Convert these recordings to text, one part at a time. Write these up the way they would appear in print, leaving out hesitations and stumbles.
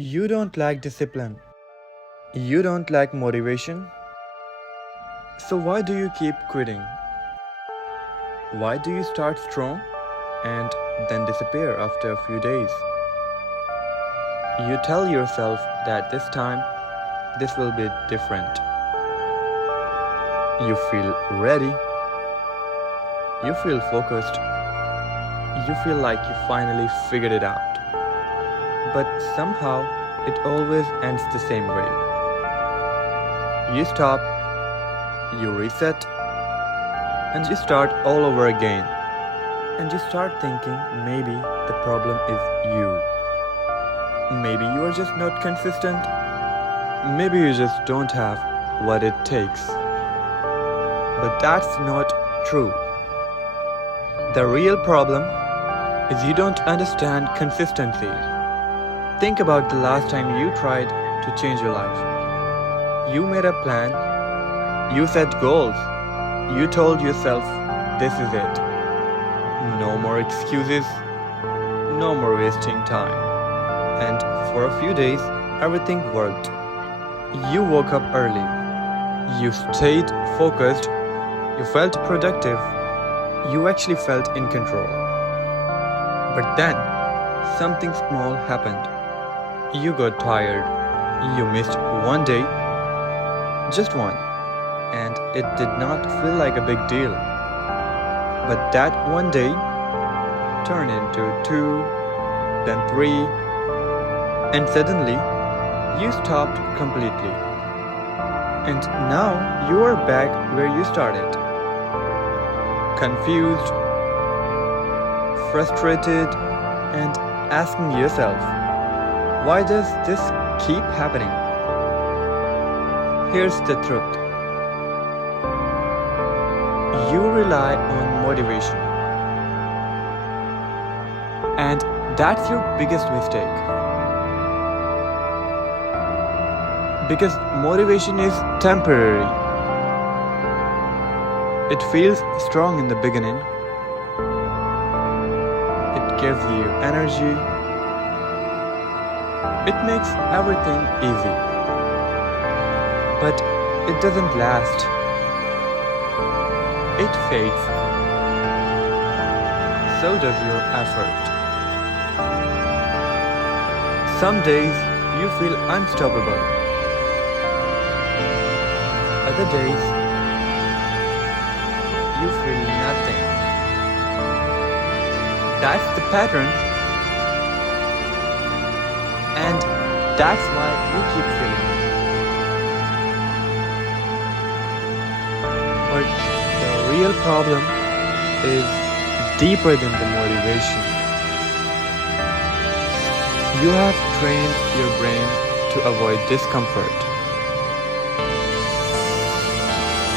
You don't lack discipline. You don't lack motivation. So why do you keep quitting? Why do you start strong and then disappear after a few days? You tell yourself that this time this will be different. You feel ready. You feel focused. You feel like you finally figured it out. But somehow it always ends the same way. You stop, you reset, and you start all over again. And you start thinking maybe the problem is you. Maybe you are just not consistent. Maybe you just don't have what it takes. But that's not true. The real problem is you don't understand consistency. Think about the last time you tried to change your life. You made a plan. You set goals. You told yourself, this is it. No more excuses. No more wasting time. And for a few days, everything worked. You woke up early. You stayed focused. You felt productive. You actually felt in control. But then, something small happened. You got tired. You missed one day. Just one. And it did not feel like a big deal. But that one day turned into 2, then 3, and suddenly you stopped completely. And now you are back where you started. Confused, frustrated, and asking yourself, why does this keep happening? Here's the truth. You rely on motivation. And that's your biggest mistake. Because motivation is temporary. It feels strong in the beginning. It gives you energy. It makes everything easy. But it doesn't last. It fades. So does your effort. Some days you feel unstoppable. Other days you feel nothing. That's the pattern. And that's why you keep failing. But the real problem is deeper than the motivation. You have trained your brain to avoid discomfort.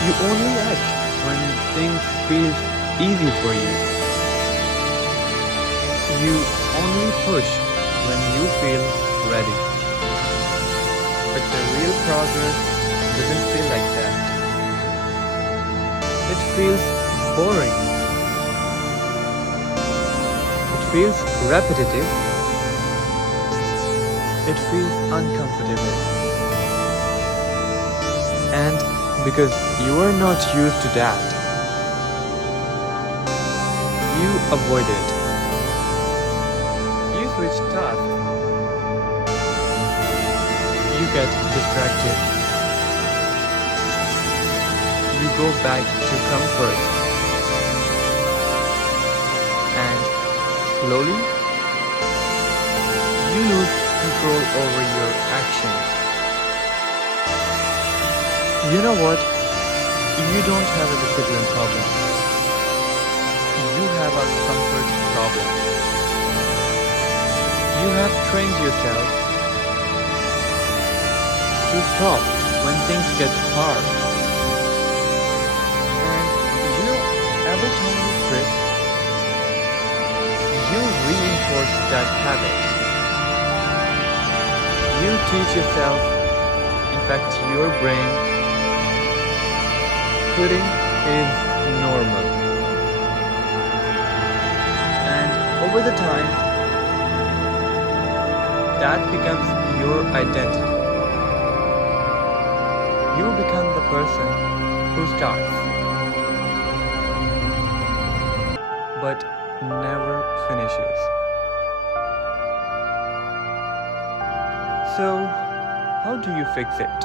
You only act when things feel easy for you. You only push when you feel ready. But the real progress doesn't feel like that. It feels boring. It feels repetitive. It feels uncomfortable. And because you are not used to that, you avoid it. You switch tasks. You get distracted. You go back to comfort. And slowly, you lose control over your actions. You know what? You don't have a discipline problem. You have a comfort problem. You have trained yourself to stop when things get hard. And every time you quit, you reinforce that habit. You teach yourself, in fact your brain, quitting is normal. And over the time, that becomes your identity. You become the person who starts, but never finishes. So, how do you fix it?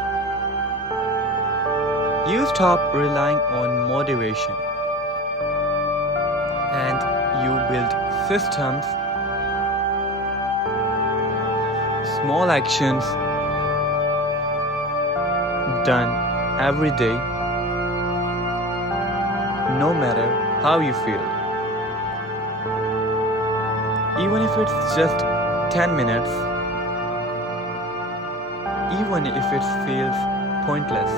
You stop relying on motivation and you build systems, small actions done every day, no matter how you feel. Even if it's just 10 minutes, even if it feels pointless,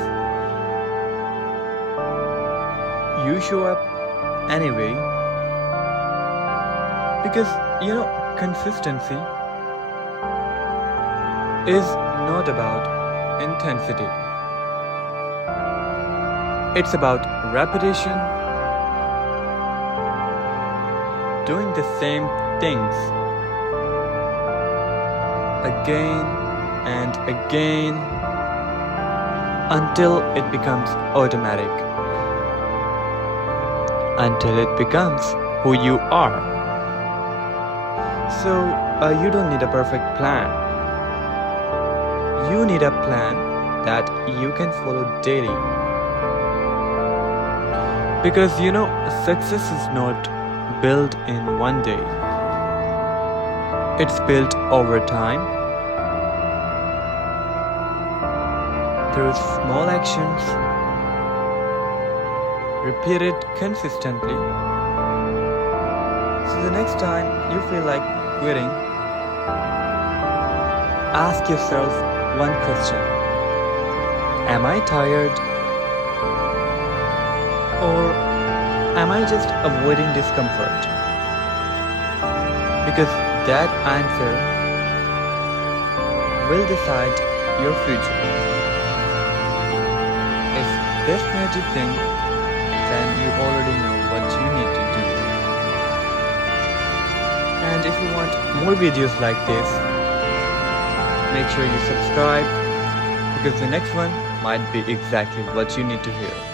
you show up anyway, because consistency is not about intensity. It's about repetition, doing the same things again and again until it becomes automatic, until it becomes who you are. So, you don't need a perfect plan. You need a plan that you can follow daily. Because success is not built in one day. It's built over time through small actions repeated consistently. So the next time you feel like quitting, ask yourself one question. Am I tired? Or am I just avoiding discomfort? Because that answer will decide your future. If this magic thing, then you already know what you need to do. And if you want more videos like this, make sure you subscribe, because the next one might be exactly what you need to hear.